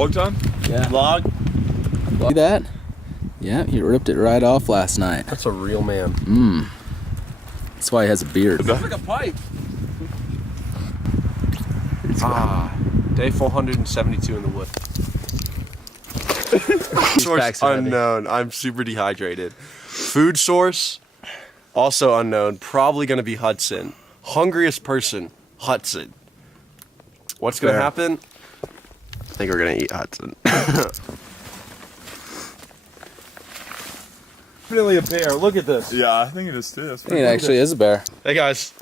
Vlog time? Yeah. Vlog. See that? Yeah, he ripped it right off last night. That's a real man. That's why he has a beard. It's like a pipe. Day 472 in the woods. These Source packs are heavy. unknown. I'm super dehydrated. Food source also unknown. Probably gonna be Hudson. Hungriest person, Hudson. What's gonna Fair. happen? I think we're gonna eat Hudson. Definitely a bear. Look at this. Yeah, I think it is too. That's I think it actually is a bear. Hey guys,